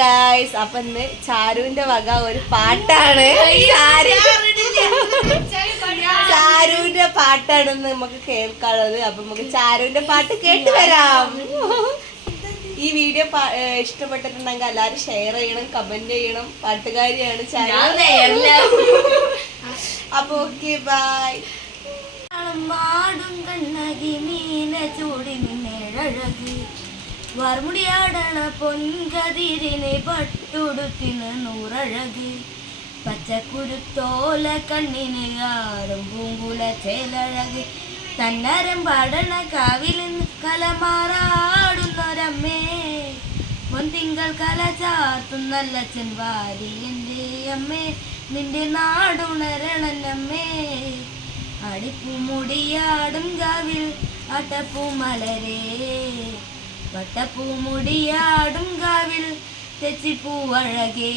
Guys അപ്പൊ ഇന്ന് ചാരുവിന്റെ വക ഒരു പാട്ടാണ്. ചാരു ചാരുവിന്റെ പാട്ടാണ് നമുക്ക് കേൾക്കാനുള്ളത്. അപ്പൊ നമുക്ക് ചാരുവിന്റെ പാട്ട് കേട്ട് വരാം. ഈ വീഡിയോ ഇഷ്ടപ്പെട്ടിട്ടുണ്ടെങ്കിൽ എല്ലാരും ഷെയർ ചെയ്യണം കമന്റ് ചെയ്യണം. പാട്ടുകാരിയാണ് ചാരു. അപ്പൊ ഓക്കെ ബൈ മാടും കണ്ണകി മീന ചൂടി നിന്നഴകി വാർമുടിയാടണ പൊൻകതിരിനെ പട്ടുടുത്തിന് നൂറഴക്. പച്ചക്കുരുത്തോല കണ്ണിന് ആറും പൂങ്കുല ചേലഴക്. തന്നരം പാടണ കാവിൽ കലമാറാടുന്നൊരമ്മേ. പൊൻതിങ്കൾ കല ചാർത്തും നല്ല ചെൻവാരി എന്റെ അമ്മേ. നിന്റെ നാടുണരണമ്മേ അടിപ്പുമുടിയാടും കാവിൽ അട്ടപ്പൂമലരേ. വട്ടപ്പൂമുടിയാടും കാവിൽ തെച്ചിപ്പൂവഴകേ